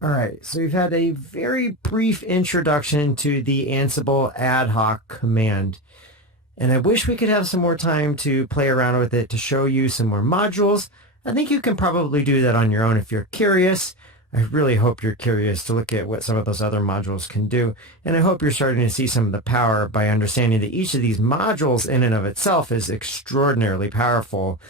All right, so we've had a very brief introduction to the Ansible ad-hoc command. And I wish we could have some more time to play around with it to show you some more modules. I think you can probably do that on your own if you're curious. I really hope you're curious to look at what some of those other modules can do. And I hope you're starting to see some of the power by understanding that each of these modules in and of itself is extraordinarily powerful,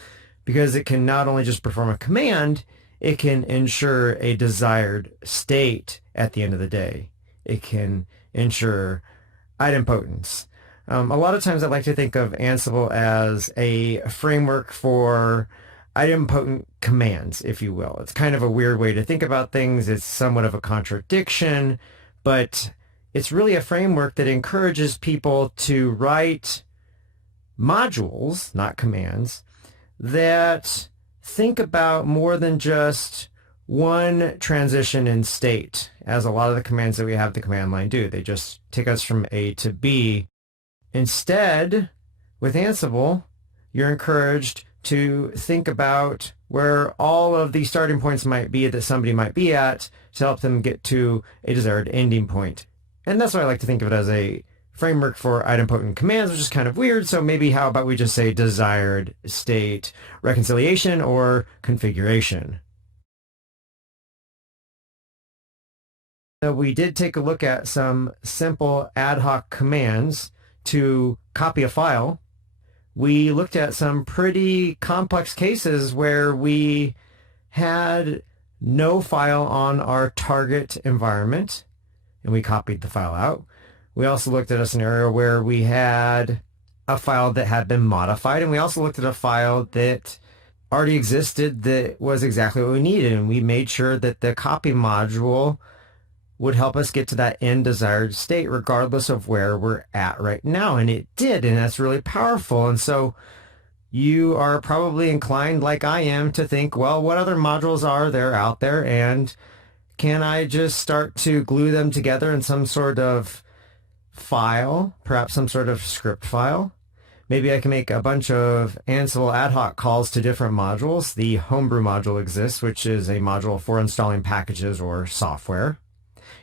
because it can not only just perform a command, it can ensure a desired state at the end of the day. It can ensure idempotence. A lot of times I like to think of Ansible as a framework for idempotent commands, if you will. It's kind of a weird way to think about things. It's somewhat of a contradiction, but it's really a framework that encourages people to write modules, not commands, that think about more than just one transition in state, as a lot of the commands that we have the command line do. They just take us from A to B. Instead, with Ansible, you're encouraged to think about where all of the starting points might be that somebody might be at to help them get to a desired ending point. And that's why I like to think of it as a framework for idempotent commands, which is kind of weird. So maybe how about we just say desired state reconciliation or configuration. So we did take a look at some simple ad hoc commands to copy a file. We looked at some pretty complex cases where we had no file on our target environment and we copied the file out. We also looked at a scenario where we had a file that had been modified, and we also looked at a file that already existed that was exactly what we needed, and we made sure that the copy module would help us get to that end desired state regardless of where we're at right now. And it did, and that's really powerful. And so you are probably inclined, like I am, to think, well, what other modules are there out there, and can I just start to glue them together in some sort of file, perhaps some sort of script file? Maybe I can make a bunch of Ansible ad hoc calls to different modules. The homebrew module exists, which is a module for installing packages or software.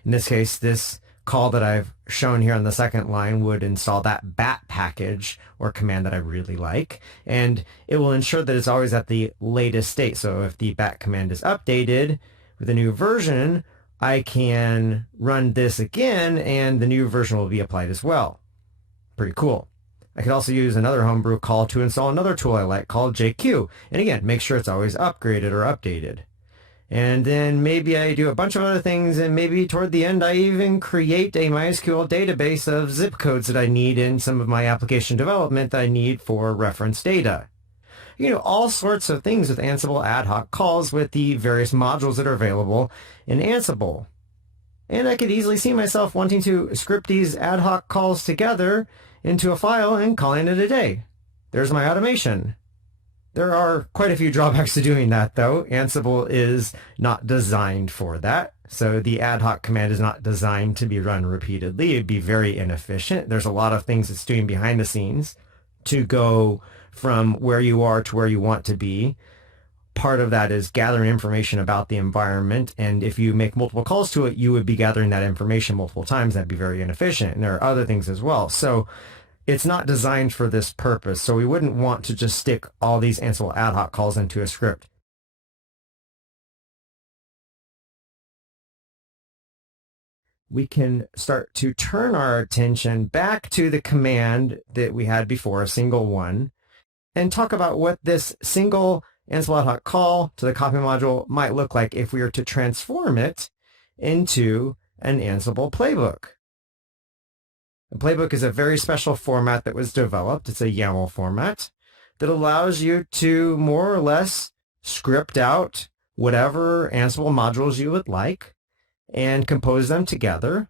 In this case, this call that I've shown here on the second line would install that bat package or command that I really like, and it will ensure that it's always at the latest state. So if the bat command is updated with a new version, I can run this again and the new version will be applied as well. Pretty cool. I could also use another homebrew call to install another tool I like called JQ, and again, make sure it's always upgraded or updated. And then maybe I do a bunch of other things, and maybe toward the end I even create a MySQL database of zip codes that I need in some of my application development that I need for reference data. You know, all sorts of things with Ansible ad hoc calls with the various modules that are available in Ansible. And I could easily see myself wanting to script these ad hoc calls together into a file and calling it a day. There's my automation. There are quite a few drawbacks to doing that, though. Ansible is not designed for that. So the ad hoc command is not designed to be run repeatedly. It'd be very inefficient. There's a lot of things it's doing behind the scenes to go from where you are to where you want to be. Part of that is gathering information about the environment, and if you make multiple calls to it, you would be gathering that information multiple times. That'd be very inefficient, and there are other things as well. So it's not designed for this purpose, so we wouldn't want to just stick all these Ansible ad hoc calls into a script. We can start to turn our attention back to the command that we had before, a single one, and talk about what this single Ansible ad hoc call to the copy module might look like if we were to transform it into an Ansible playbook. A playbook is a very special format that was developed. It's a YAML format that allows you to more or less script out whatever Ansible modules you would like and compose them together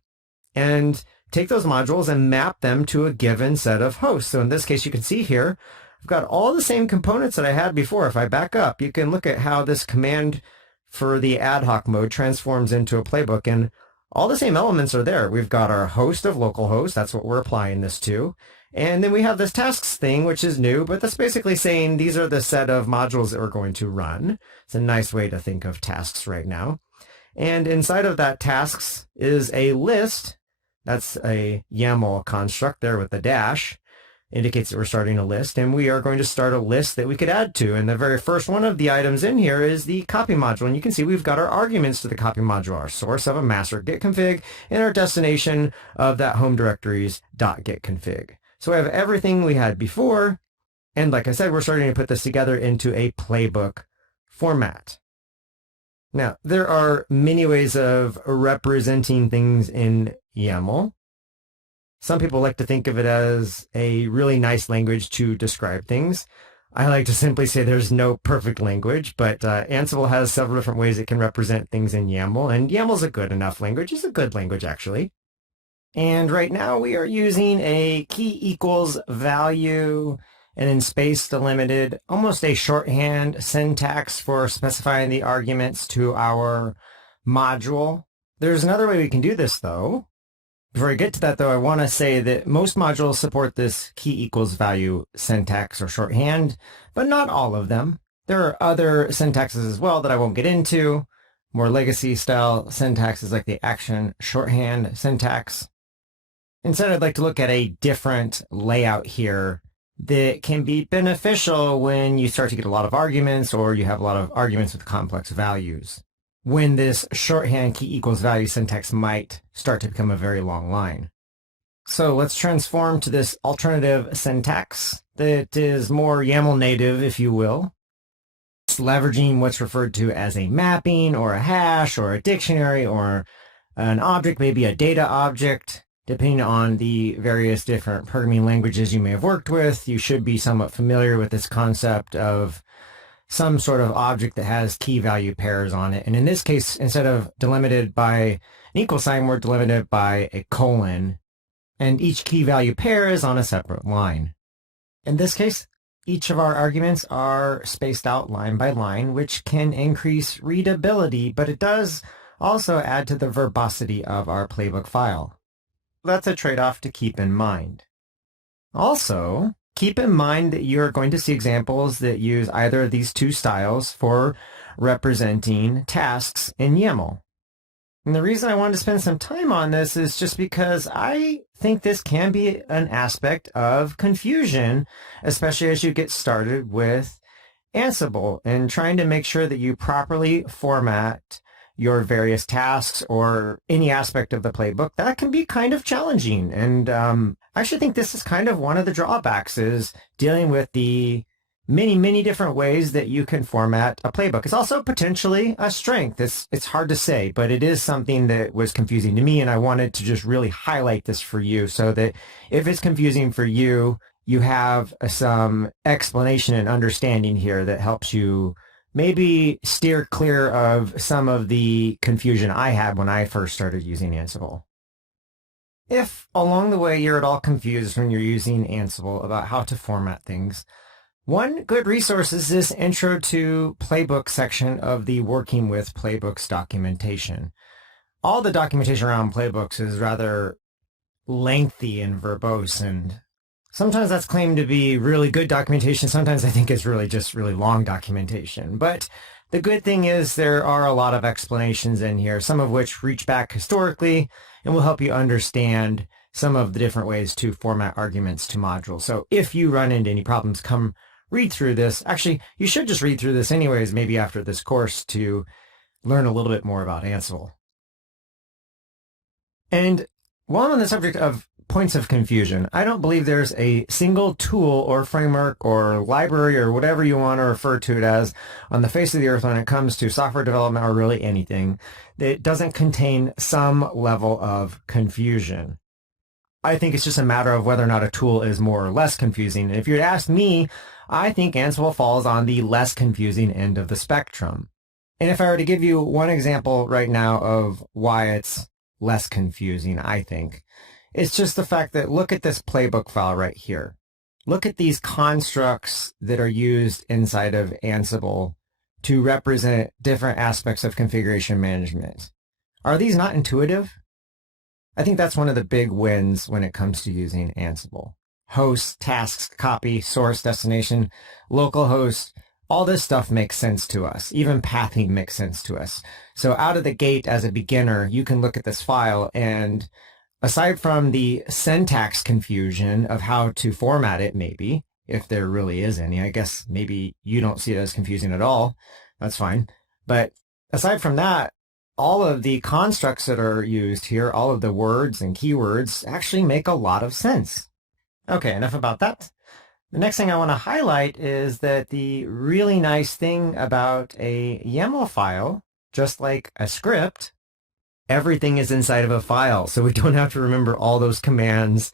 and take those modules and map them to a given set of hosts. So in this case, you can see here, I've got all the same components that I had before. If I back up, you can look at how this command for the ad hoc mode transforms into a playbook, and all the same elements are there. We've got our host of localhost, that's what we're applying this to. And then we have this tasks thing, which is new, but that's basically saying these are the set of modules that we're going to run. It's a nice way to think of tasks right now. And inside of that tasks is a list. That's a YAML construct there with the dash. Indicates that we're starting a list, and we are going to start a list that we could add to. And the very first one of the items in here is the copy module. And you can see we've got our arguments to the copy module, our source of a master gitconfig, and our destination of that home directory's .gitconfig. So we have everything we had before. And like I said, we're starting to put this together into a playbook format. Now, there are many ways of representing things in YAML. Some people like to think of it as a really nice language to describe things. I like to simply say there's no perfect language, but Ansible has several different ways it can represent things in YAML, and YAML's a good enough language. It's a good language, actually. And right now we are using a key equals value and in space delimited, almost a shorthand syntax for specifying the arguments to our module. There's another way we can do this, though. Before I get to that, though, I want to say that most modules support this key equals value syntax or shorthand, but not all of them. There are other syntaxes as well that I won't get into, more legacy style syntaxes like the action shorthand syntax. Instead, I'd like to look at a different layout here that can be beneficial when you start to get a lot of arguments or you have a lot of arguments with complex values, when this shorthand key equals value syntax might start to become a very long line. So let's transform to this alternative syntax that is more YAML native, if you will. It's leveraging what's referred to as a mapping or a hash or a dictionary or an object, maybe a data object, depending on the various different programming languages you may have worked with. You should be somewhat familiar with this concept of some sort of object that has key value pairs on it. And in this case, instead of delimited by an equal sign, we're delimited by a colon. And each key value pair is on a separate line. In this case, each of our arguments are spaced out line by line, which can increase readability, but it does also add to the verbosity of our playbook file. That's a trade-off to keep in mind. Also, keep in mind that you're going to see examples that use either of these two styles for representing tasks in YAML. And the reason I wanted to spend some time on this is just because I think this can be an aspect of confusion, especially as you get started with Ansible and trying to make sure that you properly format your various tasks or any aspect of the playbook. That can be kind of challenging. And I actually think this is kind of one of the drawbacks, is dealing with the many different ways that you can format a playbook. It's also potentially a strength. It's hard to say, but it is something that was confusing to me, and I wanted to just really highlight this for you so that if it's confusing for you, you have some explanation and understanding here that helps you maybe steer clear of some of the confusion I had when I first started using Ansible. If along the way you're at all confused when you're using Ansible about how to format things, one good resource is this Intro to Playbook section of the Working with Playbooks documentation. All the documentation around playbooks is rather lengthy and verbose, and sometimes that's claimed to be really good documentation. Sometimes I think it's really just really long documentation. But the good thing is there are a lot of explanations in here, some of which reach back historically and will help you understand some of the different ways to format arguments to modules. So if you run into any problems, come read through this. Actually, you should just read through this anyways, maybe after this course, to learn a little bit more about Ansible. And while I'm on the subject of points of confusion, I don't believe there's a single tool or framework or library or whatever you want to refer to it as on the face of the earth when it comes to software development or really anything that doesn't contain some level of confusion. I think it's just a matter of whether or not a tool is more or less confusing. And if you'd ask me, I think Ansible falls on the less confusing end of the spectrum. And if I were to give you one example right now of why it's less confusing, I think, it's just the fact that look at this playbook file right here. Look at these constructs that are used inside of Ansible to represent different aspects of configuration management. Are these not intuitive? I think that's one of the big wins when it comes to using Ansible. Host, tasks, copy, source, destination, local host, all this stuff makes sense to us. Even pathing makes sense to us. So out of the gate as a beginner, you can look at this file, and aside from the syntax confusion of how to format it, maybe, if there really is any, I guess maybe you don't see it as confusing at all. That's fine. But aside from that, all of the constructs that are used here, all of the words and keywords actually make a lot of sense. Okay, enough about that. The next thing I want to highlight is that the really nice thing about a YAML file, just like a script, everything is inside of a file. So we don't have to remember all those commands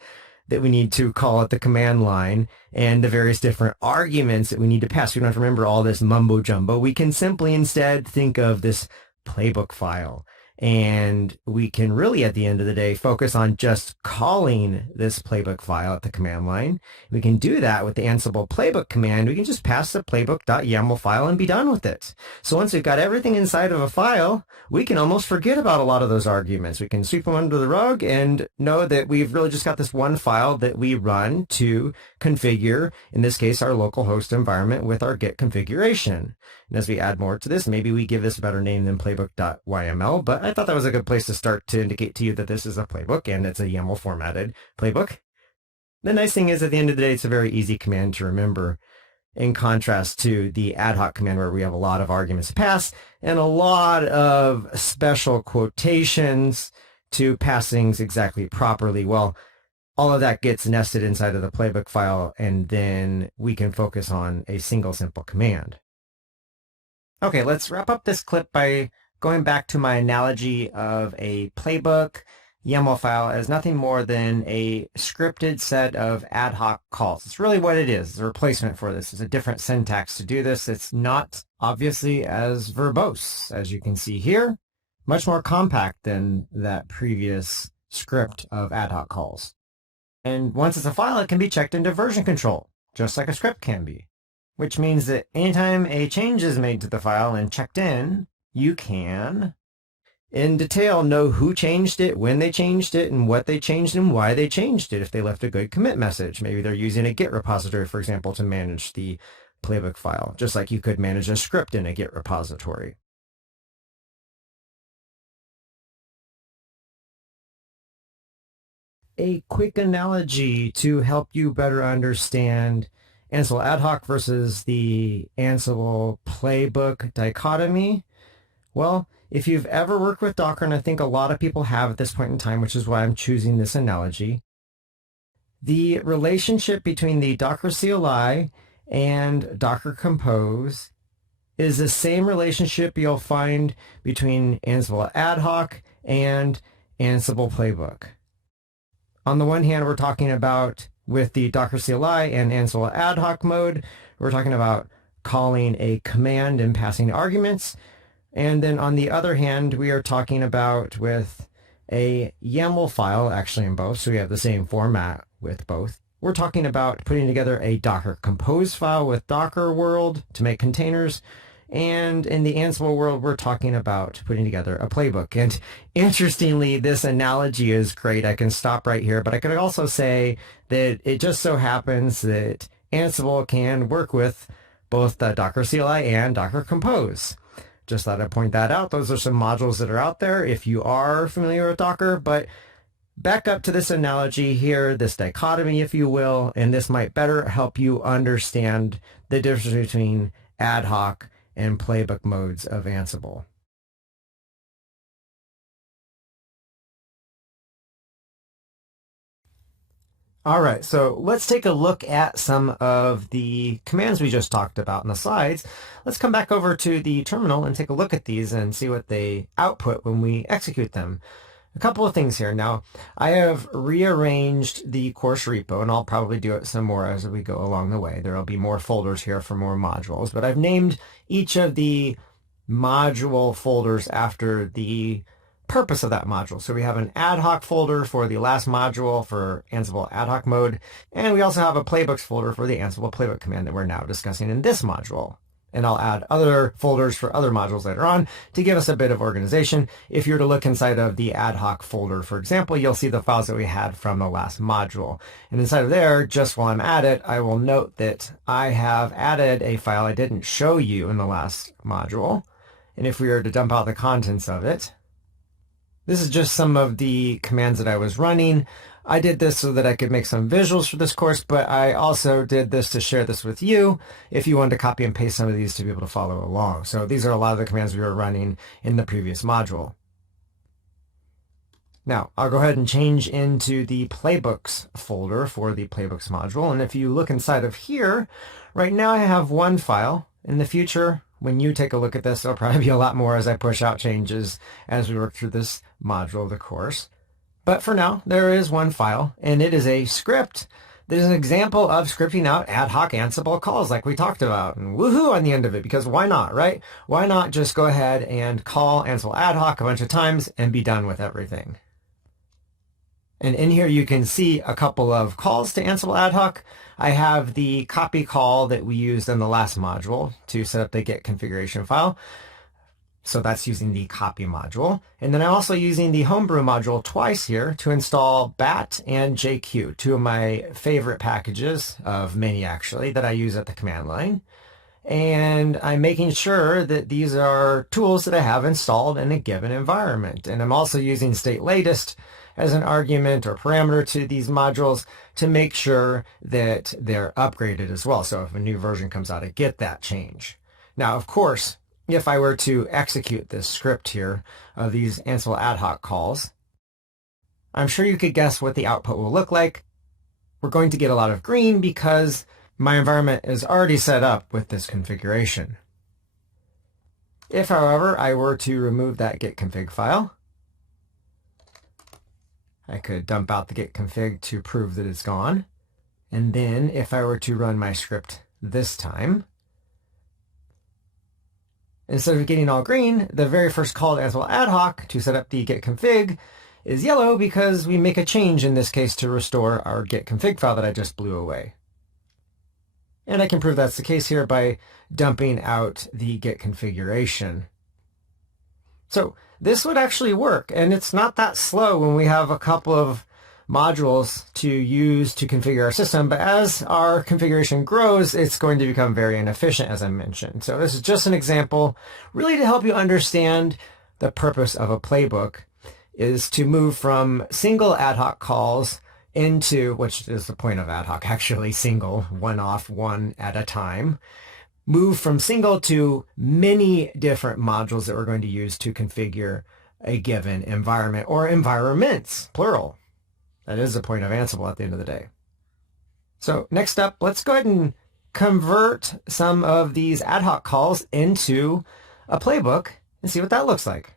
that we need to call at the command line and the various different arguments that we need to pass. We don't have to remember all this mumbo jumbo. We can simply instead think of this playbook file. And we can really, at the end of the day, focus on just calling this playbook file at the command line. We can do that with the ansible-playbook command. We can just pass the playbook.yaml file and be done with it. So once we've got everything inside of a file, we can almost forget about a lot of those arguments. We can sweep them under the rug and know that we've really just got this one file that we run to configure, in this case, our local host environment with our git configuration. And as we add more to this, maybe we give this a better name than playbook.yml, but I thought that was a good place to start to indicate to you that this is a playbook and it's a YAML formatted playbook. The nice thing is, at the end of the day, it's a very easy command to remember, in contrast to the ad-hoc command where we have a lot of arguments to pass and a lot of special quotations to pass things exactly properly. Well, all of that gets nested inside of the playbook file, and then we can focus on a single simple command. Okay, let's wrap up this clip by going back to my analogy of a playbook YAML file as nothing more than a scripted set of ad hoc calls. It's really what it is. It's a replacement for this. It's a different syntax to do this. It's not obviously as verbose, as you can see here. Much more compact than that previous script of ad hoc calls. And once it's a file, it can be checked into version control, just like a script can be. Which means that anytime a change is made to the file and checked in, you can, in detail, know who changed it, when they changed it, and what they changed and why they changed it. If they left a good commit message, maybe they're using a Git repository, for example, to manage the playbook file, just like you could manage a script in a Git repository. A quick analogy to help you better understand Ansible ad-hoc versus the Ansible playbook dichotomy. Well, if you've ever worked with Docker, and I think a lot of people have at this point in time, which is why I'm choosing this analogy, the relationship between the Docker CLI and Docker Compose is the same relationship you'll find between Ansible ad-hoc and Ansible playbook. On the one hand, we're talking about, with the Docker CLI and Ansible ad-hoc mode, we're talking about calling a command and passing arguments. And then on the other hand, we are talking about with a YAML file, actually in both, so we have the same format with both. We're talking about putting together a Docker Compose file with Docker world to make containers. And in the Ansible world, we're talking about putting together a playbook. And interestingly, this analogy is great. I can stop right here, but I could also say that it just so happens that Ansible can work with both the Docker CLI and Docker Compose. Just thought I'd point that out. Those are some modules that are out there if you are familiar with Docker. But back up to this analogy here, this dichotomy, if you will, and this might better help you understand the difference between ad hoc and playbook modes of Ansible. All right, so let's take a look at some of the commands we just talked about in the slides. Let's come back over to the terminal and take a look at these and see what they output when we execute them. A couple of things here. Now, I have rearranged the course repo, and I'll probably do it some more as we go along the way. There will be more folders here for more modules, but I've named each of the module folders after the purpose of that module. So we have an ad hoc folder for the last module for Ansible ad hoc mode, and we also have a playbooks folder for the Ansible playbook command that we're now discussing in this module. And I'll add other folders for other modules later on to give us a bit of organization. If you're to look inside of the Ad-hoc folder, for example, you'll see the files that we had from the last module. And inside of there, just while I'm at it, I will note that I have added a file I didn't show you in the last module. And if we were to dump out the contents of it, this is just some of the commands that I was running. I did this so that I could make some visuals for this course, but I also did this to share this with you if you wanted to copy and paste some of these to be able to follow along. So these are a lot of the commands we were running in the previous module. Now, I'll go ahead and change into the Playbooks folder for the Playbooks module. And if you look inside of here, right now I have one file. In the future, when you take a look at this, there'll probably be a lot more as I push out changes as we work through this module of the course. But for now, there is one file, and it is a script that is an example of scripting out ad hoc Ansible calls like we talked about. And woohoo on the end of it, because why not, right? Why not just go ahead and call Ansible ad hoc a bunch of times and be done with everything? And in here, you can see a couple of calls to Ansible ad hoc. I have the copy call that we used in the last module to set up the git configuration file. So that's using the copy module. And then I'm also using the homebrew module twice here to install bat and JQ, two of my favorite packages of many actually that I use at the command line. And I'm making sure that these are tools that I have installed in a given environment. And I'm also using state latest as an argument or parameter to these modules to make sure that they're upgraded as well. So if a new version comes out, I get that change. Now, of course, if I were to execute this script here of these Ansible ad hoc calls, I'm sure you could guess what the output will look like. We're going to get a lot of green because my environment is already set up with this configuration. If, however, I were to remove that gitconfig file, I could dump out the gitconfig to prove that it's gone. And then if I were to run my script this time, instead of getting all green, the very first call to Ansible ad hoc to set up the gitconfig is yellow because we make a change in this case to restore our gitconfig file that I just blew away. And I can prove that's the case here by dumping out the git configuration. So this would actually work, and it's not that slow when we have a couple of modules to use to configure our system, but as our configuration grows, it's going to become very inefficient, as I mentioned. So this is just an example, really to help you understand the purpose of a playbook is to move from single ad hoc calls into, which is the point of ad hoc, actually single, one off, one at a time, move from single to many different modules that we're going to use to configure a given environment or environments, plural. That is the point of Ansible at the end of the day. So next up, let's go ahead and convert some of these ad hoc calls into a playbook and see what that looks like.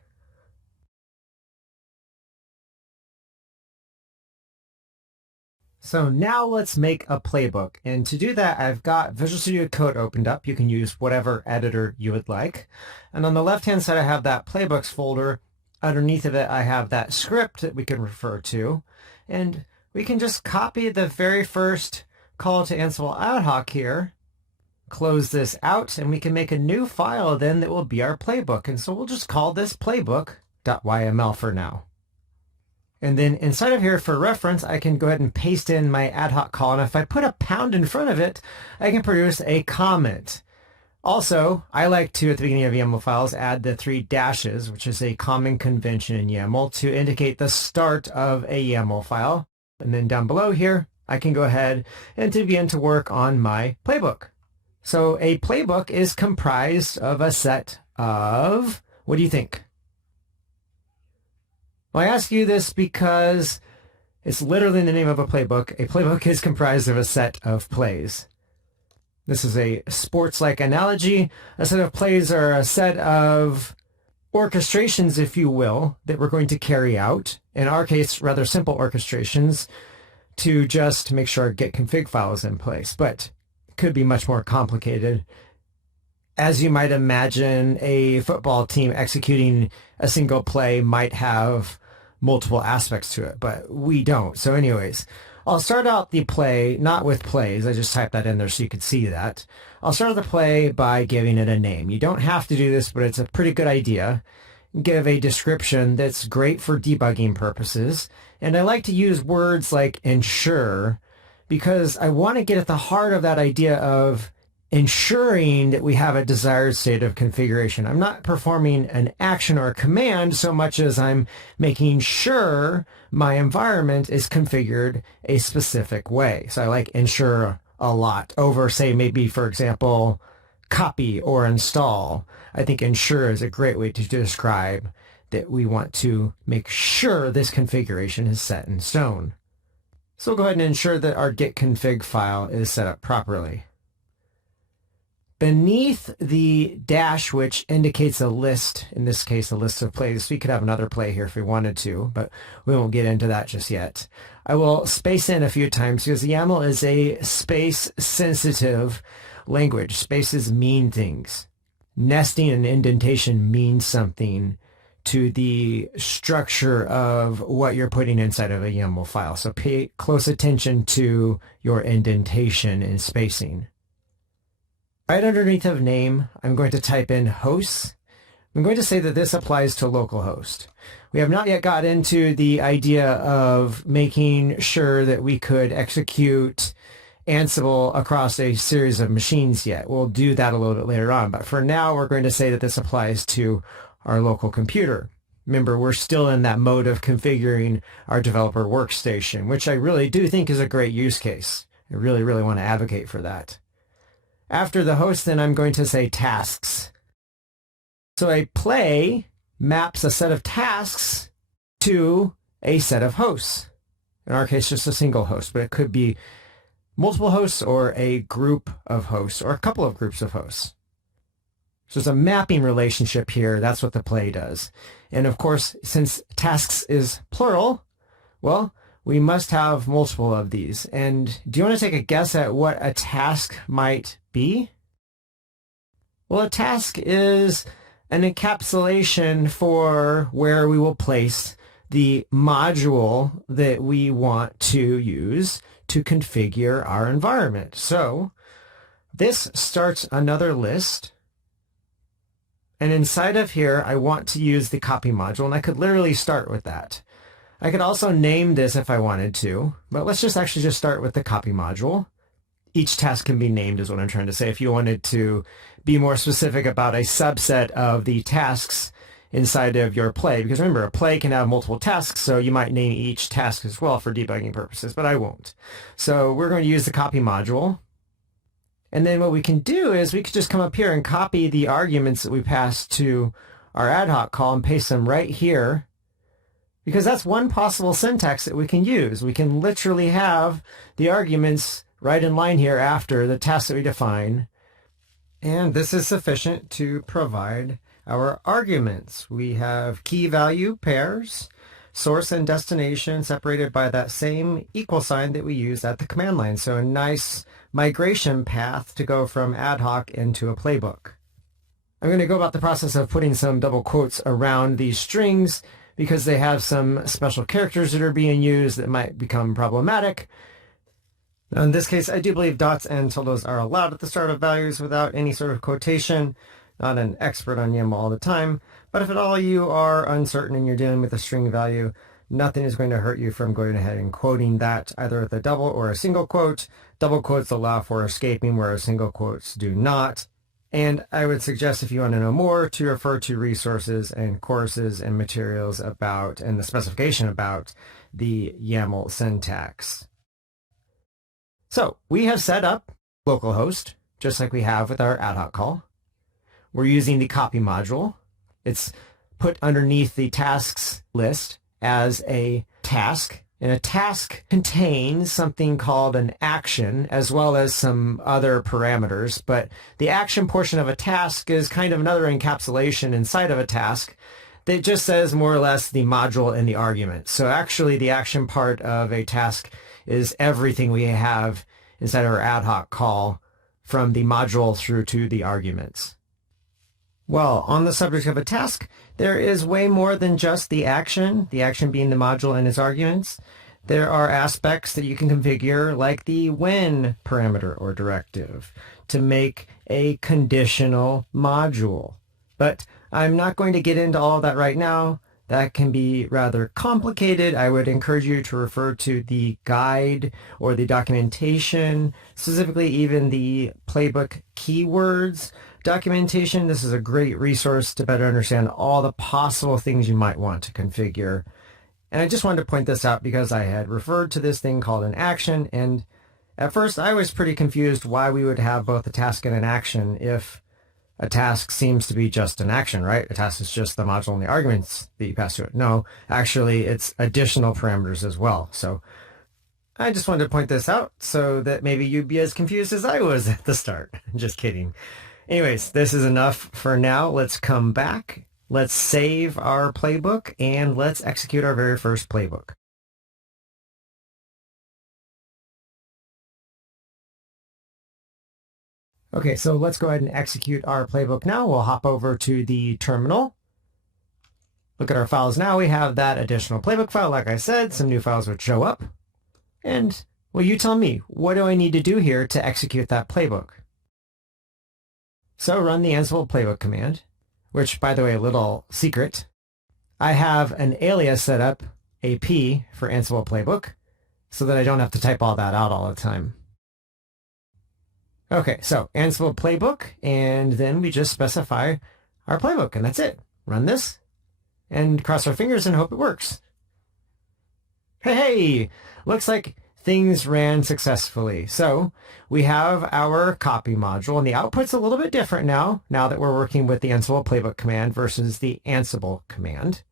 So now let's make a playbook. And to do that, I've got Visual Studio Code opened up. You can use whatever editor you would like. And on the left-hand side, I have that Playbooks folder. Underneath of it, I have that script that we can refer to. And we can just copy the very first call to Ansible ad hoc here, close this out, and we can make a new file then that will be our playbook. And so we'll just call this playbook.yml for now. And then inside of here, for reference, I can go ahead and paste in my ad hoc call. And if I put a pound in front of it, I can produce a comment. Also, I like to, at the beginning of YAML files, add the 3 dashes, which is a common convention in YAML, to indicate the start of a YAML file. And then down below here, I can go ahead and to begin to work on my playbook. So a playbook is comprised of a set of, what do you think? Well, I ask you this because it's literally the name of a playbook. A playbook is comprised of a set of plays. This is a sports-like analogy. A set of plays are a set of orchestrations, if you will, that we're going to carry out. In our case, rather simple orchestrations to just make sure our git config file is in place. But it could be much more complicated. As you might imagine, a football team executing a single play might have multiple aspects to it, but we don't. So anyways, I'll start out the play, not with plays. I just typed that in there so you could see that. I'll start the play by giving it a name. You don't have to do this, but it's a pretty good idea. Give a description that's great for debugging purposes. And I like to use words like ensure because I want to get at the heart of that idea of ensuring that we have a desired state of configuration. I'm not performing an action or a command so much as I'm making sure my environment is configured a specific way. So I like ensure a lot over, say, maybe, for example, copy or install. I think ensure is a great way to describe that we want to make sure this configuration is set in stone. So we'll go ahead and ensure that our gitconfig file is set up properly. Beneath the dash, which indicates a list, in this case a list of plays, we could have another play here if we wanted to, but we won't get into that just yet. I will space in a few times because YAML is a space-sensitive language. Spaces mean things. Nesting and indentation means something to the structure of what you're putting inside of a YAML file. So pay close attention to your indentation and spacing. Right underneath of name, I'm going to type in hosts. I'm going to say that this applies to localhost. We have not yet got into the idea of making sure that we could execute Ansible across a series of machines yet. We'll do that a little bit later on, but for now we're going to say that this applies to our local computer. Remember, we're still in that mode of configuring our developer workstation, which I really do think is a great use case. I really, really want to advocate for that. After the host, then I'm going to say tasks. So a play maps a set of tasks to a set of hosts. In our case, just a single host, but it could be multiple hosts or a group of hosts or a couple of groups of hosts. So there's a mapping relationship here. That's what the play does. And of course, since tasks is plural, well, we must have multiple of these. And do you want to take a guess at what a task might be? Well, a task is an encapsulation for where we will place the module that we want to use to configure our environment. So this starts another list. And inside of here, I want to use the copy module, and I could literally start with that. I could also name this if I wanted to, but let's just actually just start with the copy module. Each task can be named is what I'm trying to say. If you wanted to be more specific about a subset of the tasks inside of your play, because remember, a play can have multiple tasks, so you might name each task as well for debugging purposes, but I won't. So we're going to use the copy module. And then what we can do is we could just come up here and copy the arguments that we passed to our ad-hoc call and paste them right here, because that's one possible syntax that we can use. We can literally have the arguments right in line here after the task that we define. And this is sufficient to provide our arguments. We have key value pairs, source and destination separated by that same equal sign that we use at the command line. So a nice migration path to go from ad-hoc into a playbook. I'm going to go about the process of putting some double quotes around these strings because they have some special characters that are being used that might become problematic. Now in this case, I do believe dots and tildes are allowed at the start of values without any sort of quotation. Not an expert on YAML all the time, but if at all you are uncertain and you're dealing with a string value, nothing is going to hurt you from going ahead and quoting that either with a double or a single quote. Double quotes allow for escaping, whereas single quotes do not. And I would suggest, if you want to know more, to refer to resources and courses and materials about and the specification about the YAML syntax. So we have set up localhost, just like we have with our ad-hoc call. We're using the copy module. It's put underneath the tasks list as a task. And a task contains something called an action as well as some other parameters. But the action portion of a task is kind of another encapsulation inside of a task that just says more or less the module and the argument. So actually the action part of a task is everything we have inside of our ad hoc call from the module through to the arguments. Well, on the subject of a task, there is way more than just the action being the module and its arguments. There are aspects that you can configure, like the when parameter or directive, to make a conditional module. But I'm not going to get into all of that right now. That can be rather complicated. I would encourage you to refer to the guide or the documentation, specifically even the Playbook keywords documentation. This is a great resource to better understand all the possible things you might want to configure. And I just wanted to point this out because I had referred to this thing called an action, and at first I was pretty confused why we would have both a task and an action if a task seems to be just an action, right? A task is just the module and the arguments that you pass to it. No, actually it's additional parameters as well. So I just wanted to point this out so that maybe you'd be as confused as I was at the start. Just kidding. Anyways, this is enough for now. Let's come back. Let's save our playbook and let's execute our very first playbook. Okay, so let's go ahead and execute our playbook now. We'll hop over to the terminal. Look at our files now. We have that additional playbook file. Like I said, some new files would show up. And, well, you tell me, what do I need to do here to execute that playbook? So run the ansible-playbook command, which, by the way, a little secret. I have an alias set up, AP, for ansible-playbook, so that I don't have to type all that out all the time. Okay, so ansible-playbook, and then we just specify our playbook, and that's it. Run this, and cross our fingers and hope it works. Hey, looks like things ran successfully. So we have our copy module, and the output's a little bit different now that we're working with the ansible-playbook command versus the Ansible command.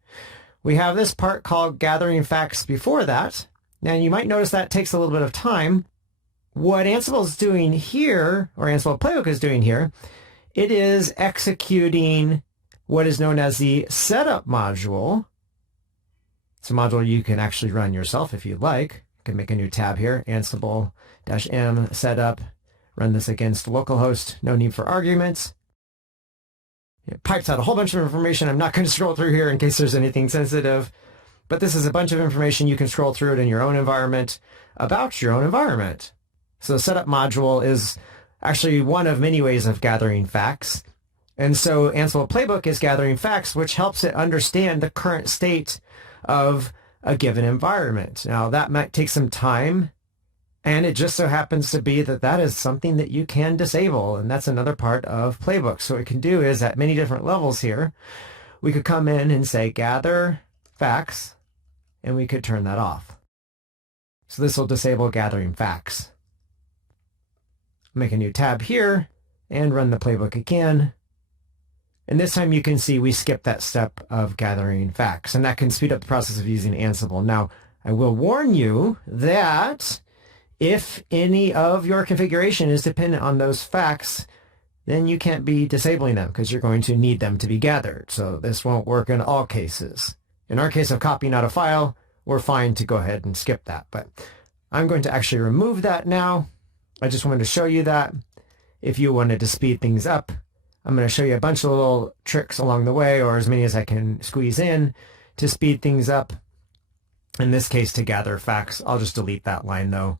We have this part called gathering facts before that, and you might notice that takes a little bit of time. What Ansible is doing here, or ansible-playbook is doing here, it is executing what is known as the setup module. It's a module you can actually run yourself if you'd like. You can make a new tab here, ansible-m setup, run this against localhost, no need for arguments. It pipes out a whole bunch of information. I'm not going to scroll through here in case there's anything sensitive, but this is a bunch of information. You can scroll through it in your own environment about your own environment. So the setup module is actually one of many ways of gathering facts. And so ansible-playbook is gathering facts, which helps it understand the current state of a given environment. Now, that might take some time, and it just so happens to be that that is something that you can disable, and that's another part of Playbooks. So what we can do is, at many different levels here, we could come in and say gather facts, and we could turn that off. So this will disable gathering facts. Make a new tab here and run the playbook again. And this time you can see we skipped that step of gathering facts, and that can speed up the process of using Ansible. Now, I will warn you that if any of your configuration is dependent on those facts, then you can't be disabling them because you're going to need them to be gathered. So this won't work in all cases. In our case of copying out a file, we're fine to go ahead and skip that. But I'm going to actually remove that now. I just wanted to show you that. If you wanted to speed things up, I'm going to show you a bunch of little tricks along the way, or as many as I can squeeze in to speed things up. In this case, to gather facts, I'll just delete that line though,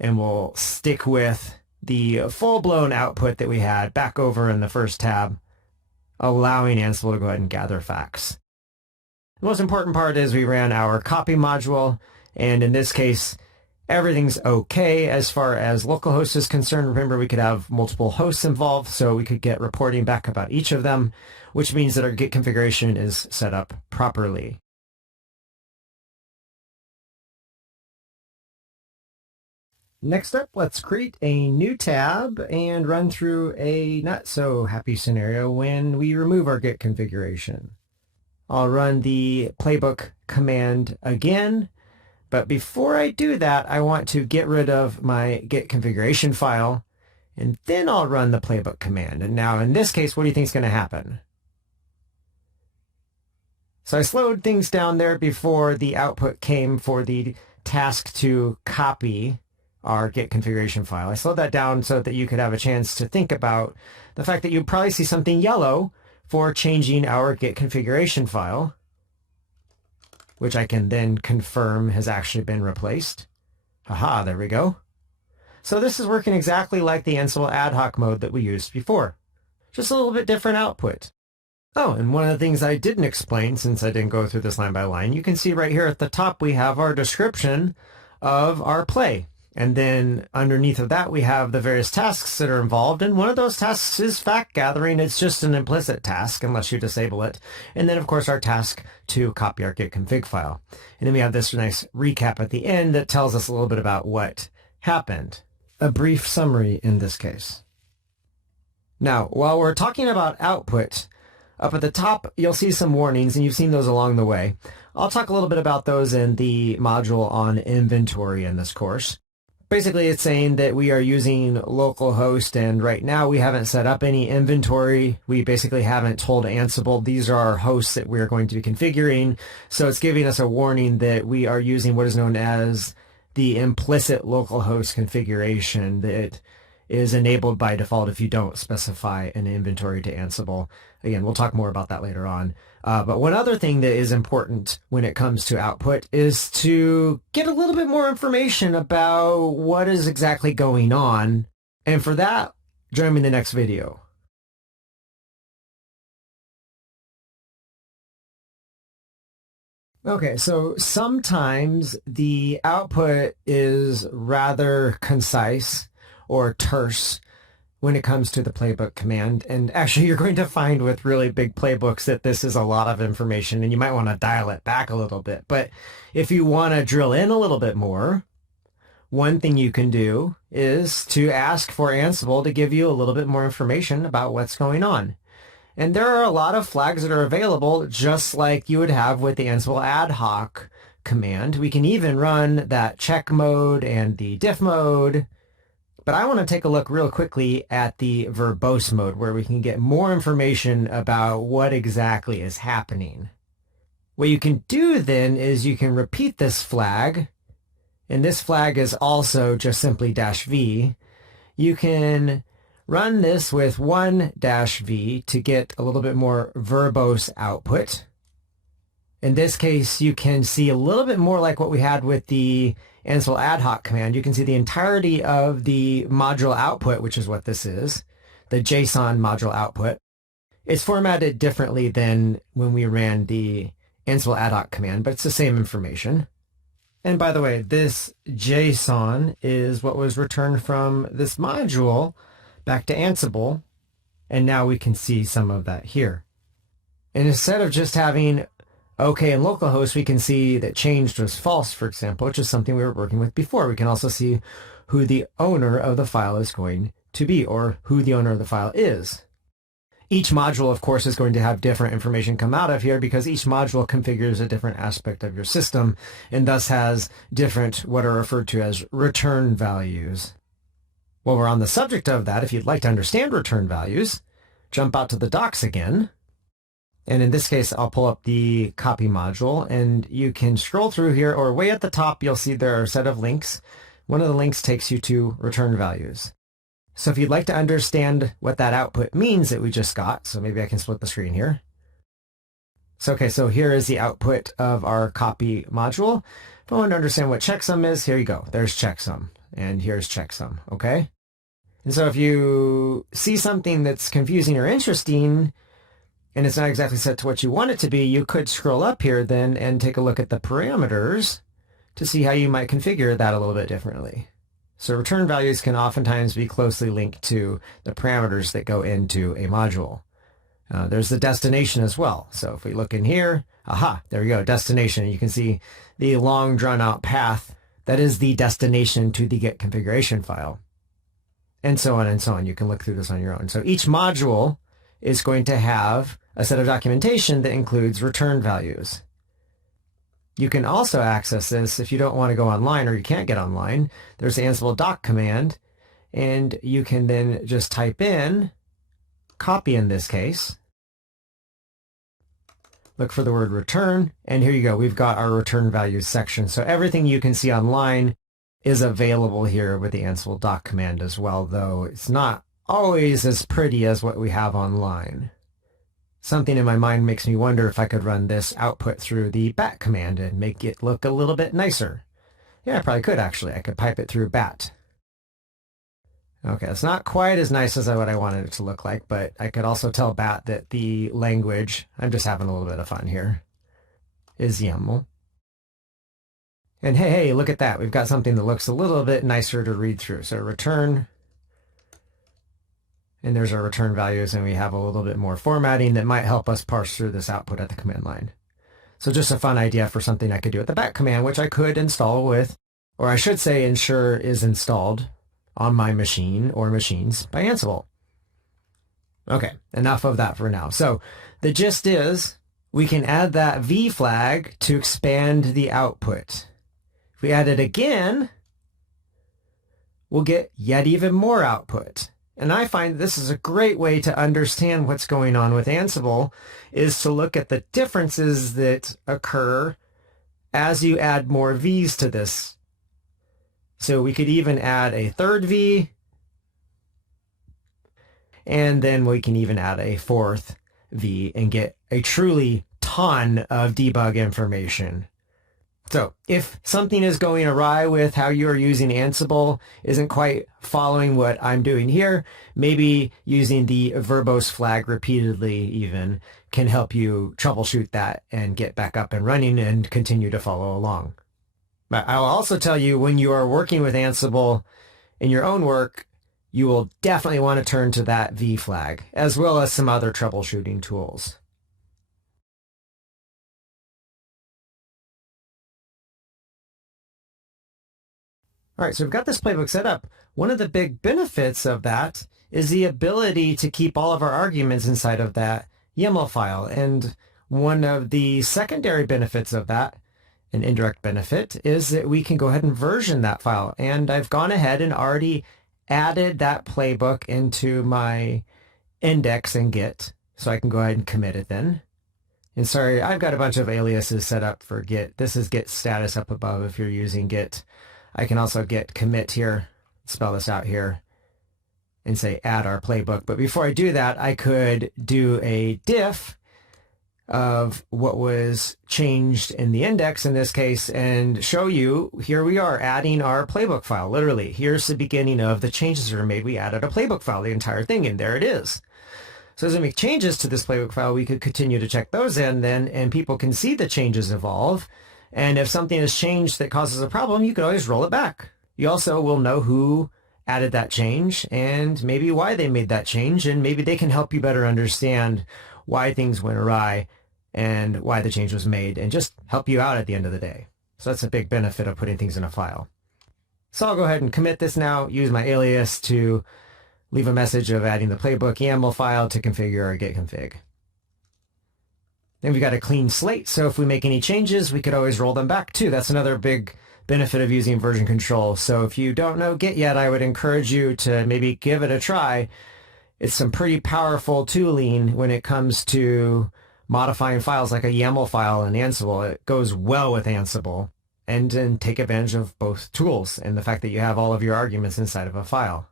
and we'll stick with the full-blown output that we had back over in the first tab, allowing Ansible to go ahead and gather facts. The most important part is we ran our copy module, and in this case, everything's okay as far as localhost is concerned. Remember, we could have multiple hosts involved, so we could get reporting back about each of them, which means that our Git configuration is set up properly. Next up, let's create a new tab and run through a not so happy scenario when we remove our Git configuration. I'll run the playbook command again. But before I do that, I want to get rid of my Git configuration file, and then I'll run the playbook command. And now in this case, what do you think is going to happen? So I slowed things down there before the output came for the task to copy our Git configuration file. I slowed that down so that you could have a chance to think about the fact that you'd probably see something yellow for changing our Git configuration file, which I can then confirm has actually been replaced. Haha, there we go. So this is working exactly like the Ansible ad-hoc mode that we used before. Just a little bit different output. Oh, and one of the things I didn't explain, since I didn't go through this line by line, you can see right here at the top we have our description of our play. And then underneath of that we have the various tasks that are involved, and one of those tasks is fact gathering. It's just an implicit task unless you disable it. And then of course our task to copy our gitconfig file. And then we have this nice recap at the end that tells us a little bit about what happened. A brief summary in this case. Now, while we're talking about output, up at the top you'll see some warnings, and you've seen those along the way. I'll talk a little bit about those in the module on inventory in this course. Basically, it's saying that we are using localhost, and right now we haven't set up any inventory. We basically haven't told Ansible these are our hosts that we're going to be configuring. So it's giving us a warning that we are using what is known as the implicit localhost configuration that is enabled by default if you don't specify an inventory to Ansible. Again, we'll talk more about that later on. But one other thing that is important when it comes to output is to get a little bit more information about what is exactly going on. And for that, join me in the next video. Okay, so sometimes the output is rather concise or terse when it comes to the playbook command. And actually, you're going to find with really big playbooks that this is a lot of information, and you might want to dial it back a little bit. But if you want to drill in a little bit more, one thing you can do is to ask for Ansible to give you a little bit more information about what's going on. And there are a lot of flags that are available, just like you would have with the Ansible ad-hoc command. We can even run that check mode and the diff mode. But I want to take a look real quickly at the verbose mode, where we can get more information about what exactly is happening. What you can do then is you can repeat this flag, and this flag is also just simply -v. You can run this with 1-v to get a little bit more verbose output. In this case, you can see a little bit more like what we had with the Ansible ad-hoc command. You can see the entirety of the module output, which is what this is, the JSON module output. It's formatted differently than when we ran the Ansible ad-hoc command, but it's the same information. And by the way, this JSON is what was returned from this module back to Ansible, and now we can see some of that here. And instead of just having OK and localhost, we can see that changed was false, for example, which is something we were working with before. We can also see who the owner of the file is going to be, or who the owner of the file is. Each module, of course, is going to have different information come out of here, because each module configures a different aspect of your system, and thus has different, what are referred to as return values. While we're on the subject of that, if you'd like to understand return values, jump out to the docs again. And in this case, I'll pull up the copy module, and you can scroll through here, or way at the top, you'll see there are a set of links. One of the links takes you to return values. So if you'd like to understand what that output means that we just got, so maybe I can split the screen here. So here is the output of our copy module. If I want to understand what checksum is, here you go. There's checksum, and here's checksum, okay? And so if you see something that's confusing or interesting, and it's not exactly set to what you want it to be, you could scroll up here then and take a look at the parameters to see how you might configure that a little bit differently. So return values can oftentimes be closely linked to the parameters that go into a module. There's the destination as well. So if we look in here, aha, there we go, destination. You can see the long drawn out path that is the destination to the Git configuration file. And so on and so on. You can look through this on your own. So each module is going to have a set of documentation that includes return values. You can also access this if you don't want to go online or you can't get online. There's the Ansible doc command, and you can then just type in, copy in this case, look for the word return, and here you go. We've got our return values section. So everything you can see online is available here with the Ansible doc command as well, though it's not always as pretty as what we have online. Something in my mind makes me wonder if I could run this output through the bat command and make it look a little bit nicer. Yeah, I probably could actually. I could pipe it through bat. Okay, it's not quite as nice as what I wanted it to look like, but I could also tell bat that the language, I'm just having a little bit of fun here, is YAML. And hey, look at that. We've got something that looks a little bit nicer to read through. So return, and there's our return values, and we have a little bit more formatting that might help us parse through this output at the command line. So just a fun idea for something I could do at the bat command, which I could install with, or I should say ensure is installed on my machine or machines by Ansible. Okay, enough of that for now. So the gist is we can add that V flag to expand the output. If we add it again, we'll get yet even more output. And I find this is a great way to understand what's going on with Ansible, is to look at the differences that occur as you add more V's to this. So we could even add a third V, and then we can even add a fourth V and get a truly ton of debug information. So if something is going awry with how you're using Ansible, isn't quite following what I'm doing here, maybe using the verbose flag repeatedly even can help you troubleshoot that and get back up and running and continue to follow along. But I'll also tell you, when you are working with Ansible in your own work, you will definitely want to turn to that V flag, as well as some other troubleshooting tools. All right, so we've got this playbook set up. One of the big benefits of that is the ability to keep all of our arguments inside of that YAML file. And one of the secondary benefits of that, an indirect benefit, is that we can go ahead and version that file. And I've gone ahead and already added that playbook into my index in Git. So I can go ahead and commit it then. And sorry, I've got a bunch of aliases set up for Git. This is Git status up above if you're using Git. I can also git commit here, spell this out here, and say add our playbook. But before I do that, I could do a diff of what was changed in the index in this case and show you, here we are adding our playbook file. Literally, here's the beginning of the changes that are made. We added a playbook file, the entire thing, and there it is. So as we make changes to this playbook file, we could continue to check those in then, and people can see the changes evolve. And if something has changed that causes a problem, you can always roll it back. You also will know who added that change and maybe why they made that change, and maybe they can help you better understand why things went awry and why the change was made, and just help you out at the end of the day. So that's a big benefit of putting things in a file. So I'll go ahead and commit this now, use my alias to leave a message of adding the playbook YAML file to configure our gitconfig. Then we've got a clean slate, so if we make any changes, we could always roll them back too. That's another big benefit of using version control. So if you don't know Git yet, I would encourage you to maybe give it a try. It's some pretty powerful tooling when it comes to modifying files like a YAML file in Ansible. It goes well with Ansible, and then take advantage of both tools and the fact that you have all of your arguments inside of a file.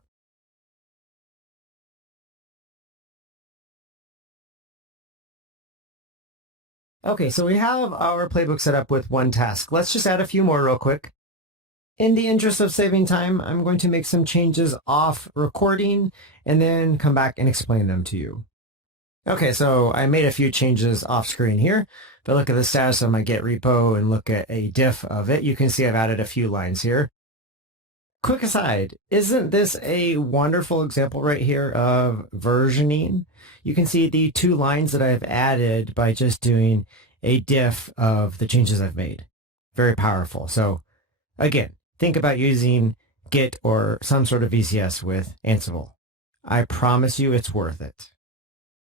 Okay, so we have our playbook set up with one task. Let's just add a few more real quick. In the interest of saving time, I'm going to make some changes off recording and then come back and explain them to you. Okay, so I made a few changes off screen here. If I look at the status of my Git repo and look at a diff of it, you can see I've added a few lines here. Quick aside, isn't this a wonderful example right here of versioning? You can see the 2 lines that I've added by just doing a diff of the changes I've made. Very powerful. So again, think about using Git or some sort of VCS with Ansible. I promise you it's worth it.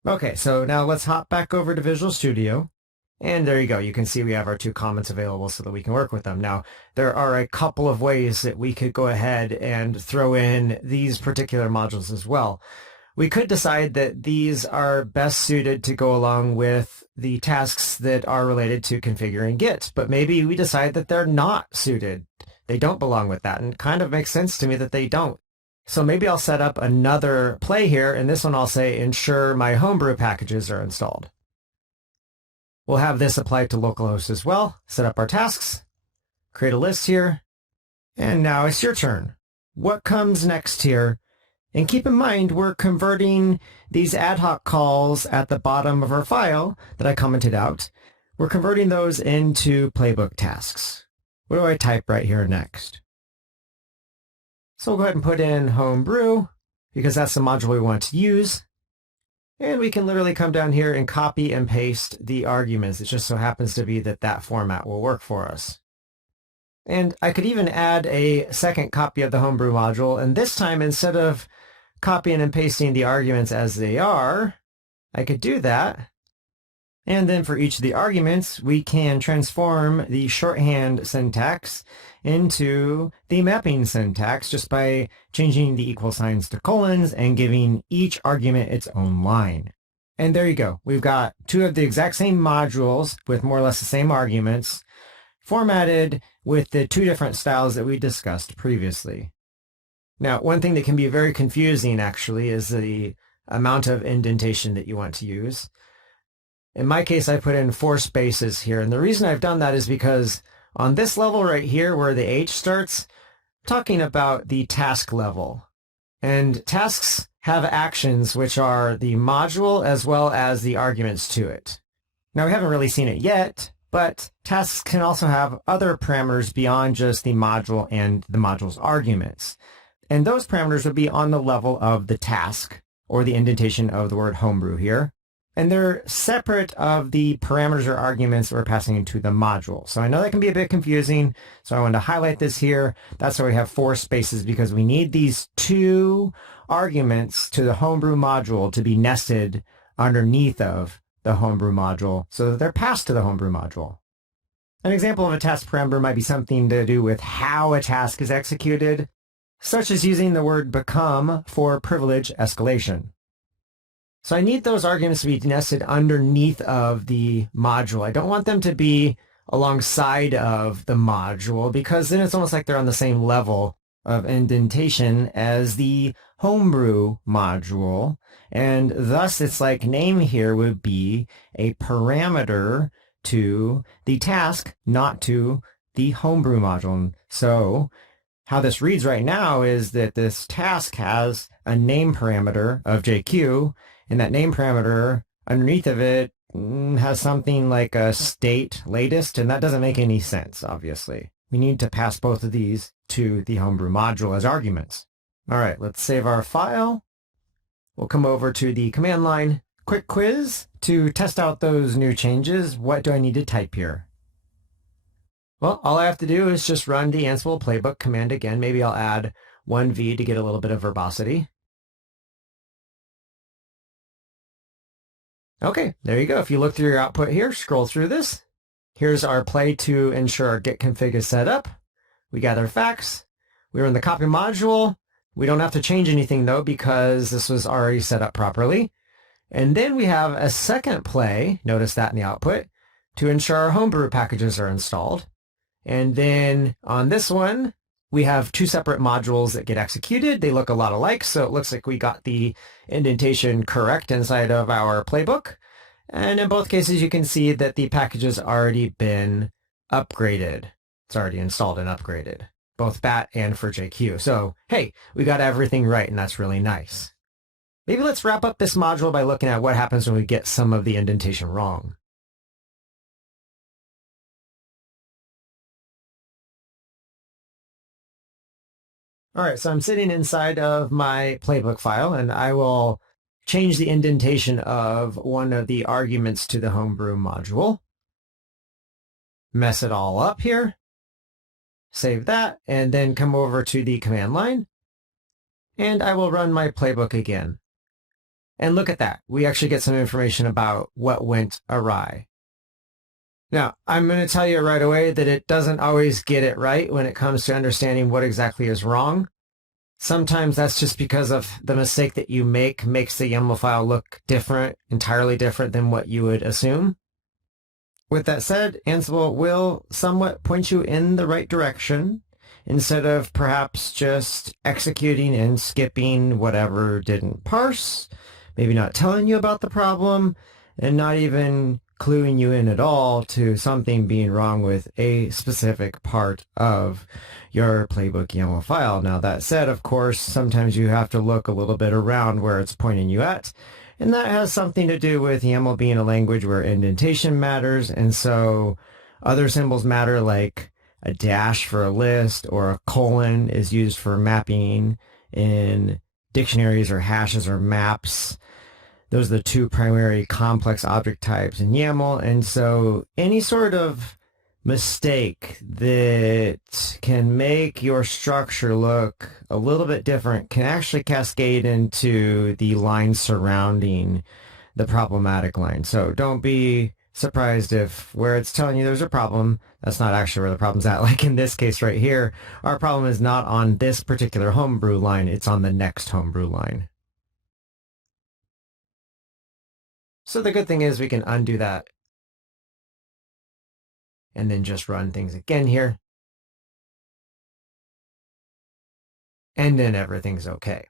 Okay, so now let's hop back over to Visual Studio. And there you go. You can see we have our 2 comments available so that we can work with them. Now, there are a couple of ways that we could go ahead and throw in these particular modules as well. We could decide that these are best suited to go along with the tasks that are related to configuring Git, but maybe we decide that they're not suited. They don't belong with that, and it kind of makes sense to me that they don't. So maybe I'll set up another play here, and this one I'll say ensure my homebrew packages are installed. We'll have this applied to localhost as well. Set up our tasks, create a list here, and now it's your turn. What comes next here? And keep in mind, we're converting these ad hoc calls at the bottom of our file that I commented out. We're converting those into playbook tasks. What do I type right here next? So we'll go ahead and put in homebrew, because that's the module we want to use. And we can literally come down here and copy and paste the arguments. It just so happens to be that that format will work for us. And I could even add a second copy of the homebrew module, and this time, instead of copying and pasting the arguments as they are, I could do that. And then for each of the arguments, we can transform the shorthand syntax into the mapping syntax just by changing the equal signs to colons and giving each argument its own line. And there you go. We've got two of the exact same modules with more or less the same arguments, formatted with the two different styles that we discussed previously. Now, one thing that can be very confusing, actually, is the amount of indentation that you want to use. In my case, I put in 4 spaces here, and the reason I've done that is because on this level right here, where the H starts, I'm talking about the task level. And tasks have actions, which are the module as well as the arguments to it. Now, we haven't really seen it yet, but tasks can also have other parameters beyond just the module and the module's arguments. And those parameters would be on the level of the task, or the indentation of the word homebrew here. And they're separate of the parameters or arguments that we're passing into the module. So I know that can be a bit confusing, so I wanted to highlight this here. That's why we have 4 spaces, because we need these 2 arguments to the homebrew module to be nested underneath of the homebrew module so that they're passed to the homebrew module. An example of a task parameter might be something to do with how a task is executed, such as using the word become for privilege escalation. So I need those arguments to be nested underneath of the module. I don't want them to be alongside of the module, because then it's almost like they're on the same level of indentation as the homebrew module. And thus it's like name here would be a parameter to the task, not to the homebrew module. So how this reads right now is that this task has a name parameter of JQ, and that name parameter underneath of it has something like a state latest, and that doesn't make any sense, obviously. We need to pass both of these to the homebrew module as arguments. All right, let's save our file. We'll come over to the command line quick quiz to test out those new changes. What do I need to type here? Well, all I have to do is just run the ansible-playbook command again. Maybe I'll add 1v to get a little bit of verbosity. Okay, there you go. If you look through your output here, scroll through this. Here's our play to ensure our gitconfig is set up. We gather facts. We're in the copy module. We don't have to change anything, though, because this was already set up properly. And then we have a second play, notice that in the output, to ensure our homebrew packages are installed. And then on this one, we have 2 separate modules that get executed. They look a lot alike, so it looks like we got the indentation correct inside of our playbook. And in both cases, you can see that the package has already been upgraded. It's already installed and upgraded, both BAT and for JQ. So, hey, we got everything right, and that's really nice. Maybe let's wrap up this module by looking at what happens when we get some of the indentation wrong. All right, so I'm sitting inside of my playbook file, and I will change the indentation of one of the arguments to the homebrew module. Mess it all up here. Save that, and then come over to the command line, and I will run my playbook again. And look at that. We actually get some information about what went awry. Now, I'm going to tell you right away that it doesn't always get it right when it comes to understanding what exactly is wrong. Sometimes that's just because of the mistake that you make makes the YAML file look different, entirely different than what you would assume. With that said, Ansible will somewhat point you in the right direction instead of perhaps just executing and skipping whatever didn't parse, maybe not telling you about the problem, and not even cluing you in at all to something being wrong with a specific part of your playbook YAML file. Now that said, of course, sometimes you have to look a little bit around where it's pointing you at, and that has something to do with YAML being a language where indentation matters, and so other symbols matter, like a dash for a list or a colon is used for mapping in dictionaries or hashes or maps. Those are the two primary complex object types in YAML, and so any sort of mistake that can make your structure look a little bit different can actually cascade into the line surrounding the problematic line. So don't be surprised if where it's telling you there's a problem, that's not actually where the problem's at. Like in this case right here, our problem is not on this particular homebrew line, it's on the next homebrew line. So the good thing is we can undo that and then just run things again here. And then everything's okay.